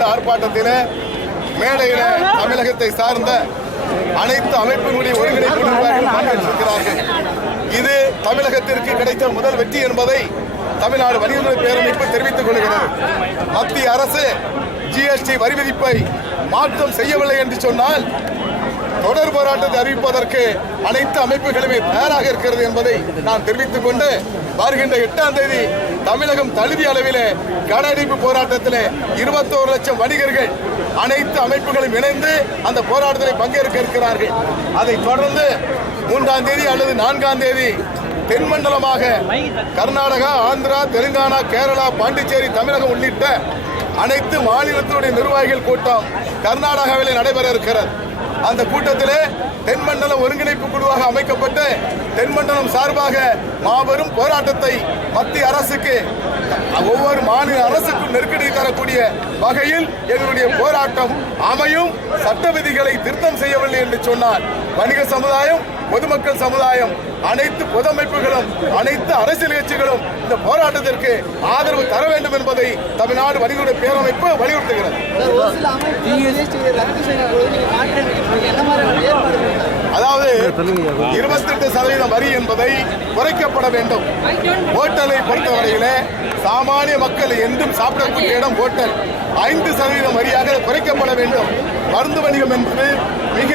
இந்த ஆர்ப்பாட்டத்திலே மேடையில தமிழகத்தை சார்ந்த அனைத்து அமைப்புகளுடைய ஒருங்கிணைப்பு நிர்வாகிகள் பங்கேற்றிருக்கிறார்கள் இது தமிழகத்திற்கு கிடைத்த முதல் வெற்றி என்பதை தமிழ்நாடு வணிகத்துறை பேரமைப்பு தெரிவித்துக் கொள்கிறது. மத்திய அரசு ஜிஎஸ்டி வரி விதிப்பை மாற்றம் செய்யவில்லை என்று சொன்னால் தொடர் போராட்டத்தை அறிவிப்பதற்கு அனைத்து அமைப்புகளுமே தயாராக இருக்கிறது என்பதை நான் தெரிவித்துக் கொண்டு வருகின்ற எட்டாம் தேதி தமிழகம் தழுவிய அளவிலே அடைப்பு போராட்டத்தில் இருபத்தோரு லட்சம் வணிகர்கள் அனைத்து அமைப்புகளும் இணைந்து அந்த போராட்டத்தில் பங்கேற்க இருக்கிறார்கள் அதைத் தொடர்ந்து மூன்றாம் தேதி அல்லது நான்காம் தேதி தென்மண்டலமாக கர்நாடகா ஆந்திரா தெலுங்கானா கேரளா பாண்டிச்சேரி தமிழகம் உள்ளிட்ட அனைத்து மாநிலத்தினுடைய நிர்வாகிகள் கூட்டம் கர்நாடகாவிலே நடைபெற இருக்கிறது. அந்த கூட்டத்திலே தென்மண்டல ஒருங்கிணைப்பு குழுவாக அமைக்கப்பட்டு தென்மண்டலம் சார்பாக மாபெரும் போராட்டத்தை மத்திய அரசுக்கு ஒவ்வொரு மாநில அரசுக்கும் நெருக்கடி தரக்கூடிய வகையில் எங்களுடைய போராட்டம் அமையும். சட்ட விதிகளை திருத்தம் செய்யவில்லை என்று சொன்னார் வணிக சமுதாயம் பொதுமக்கள் சமுதாயம் அனைத்து பொதமைப்புகளும் அனைத்து அரசியல் கட்சிகளும் இந்த போராட்டத்திற்கு ஆதரவு தர வேண்டும் என்பதை தமிழ்நாடு வணிகருடைய பேரமைப்பு வலியுறுத்துகிறது. அதாவது இருபத்தெட்டு சதவீதம் வரி என்பதை குறைக்கப்பட வேண்டும். ஹோட்டலை பொறுத்தவரையிலே சாமானிய மக்கள் என்றும் சாப்பிடக்கூடிய இடம் ஹோட்டல். ஐந்து சதவீதம் வரியாக குறைக்கப்பட வேண்டும். மருந்து வணிகம் என்பது மிக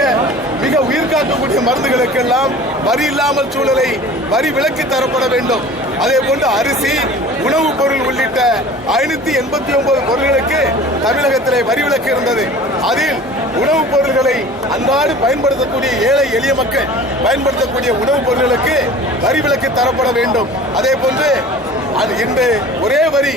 மிக உயிர் காக்கக்கூடிய மருந்துகளுக்கெல்லாம் வரி இல்லாமல் சூழலை வரி விலக்கி தரப்பட வேண்டும். அதே போன்று அரிசி உணவுப் பொருள் உள்ளிட்ட ஐநூத்தி எண்பத்தி ஒன்பது பொருள்களுக்கு தமிழகத்திலே வரி விலக்கு இருந்தது. அதில் உணவுப் பொருள்களை அன்றாடு பயன்படுத்தக்கூடிய ஏழை எளிய மக்கள் பயன்படுத்தக்கூடிய உணவுப் பொருள்களுக்கு வரி விலக்கு தரப்பட வேண்டும். அதே போன்று அது இன்று ஒரே வரி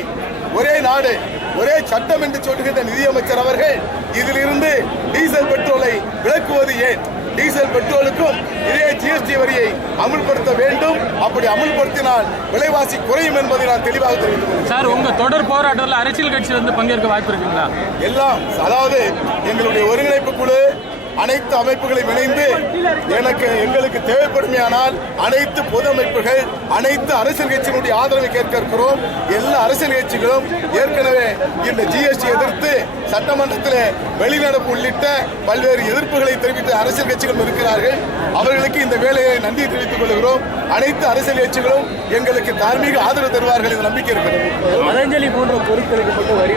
ஒரே நாடு ஒரே சட்டம் என்று சொல்லுகின்ற நிதியமைச்சர் அவர்கள் இதிலிருந்து டீசல் பெட்ரோலை விலக்குவது ஏன்? டீசல் பெட்ரோலுக்கும் இதே ஜிஎஸ்டி வரியை அமுல்படுத்த வேண்டும் அப்படி அமுல்படுத்தினால் விலைவாசி குறையும் என்பதை நான் தெளிவாக தெரிவித்துக் கொள்கிறேன். சார் உங்க தொடர் போராட்டத்தில் அரசியல் கட்சி வந்து பங்கேற்க வாய்ப்பு இருக்குங்களா எல்லாம் அதாவது எங்களுடைய ஒருங்கிணைப்பு குழு அனைத்து அமைப்புகளையும் இணைந்து எனக்கு எங்களுக்கு தேவைப்படுமையானால் அனைத்து பொது அமைப்புகள் அனைத்து அரசியல் கட்சியினுடைய ஆதரவை கேட்க இருக்கிறோம். எல்லா அரசியல் கட்சிகளும் ஏற்கனவே இந்த ஜிஎஸ்டி எதிர்த்து சட்டமன்றத்தில் வெளிநடப்பு உள்ளிட்ட பல்வேறு எதிர்ப்புகளை தெரிவித்த அரசியல் கட்சிகளும் இருக்கிறார்கள். அவர்களுக்கு இந்த வேலையை நன்றி தெரிவித்துக் கொள்கிறோம். அனைத்து அரசியல் கட்சிகளும் எங்களுக்கு தார்மீக ஆதரவு தருவார்கள் என்ற நம்பிக்கை இருக்கிறது. பதஞ்சலி போன்ற பொருட்களுக்கு மட்டும் வரி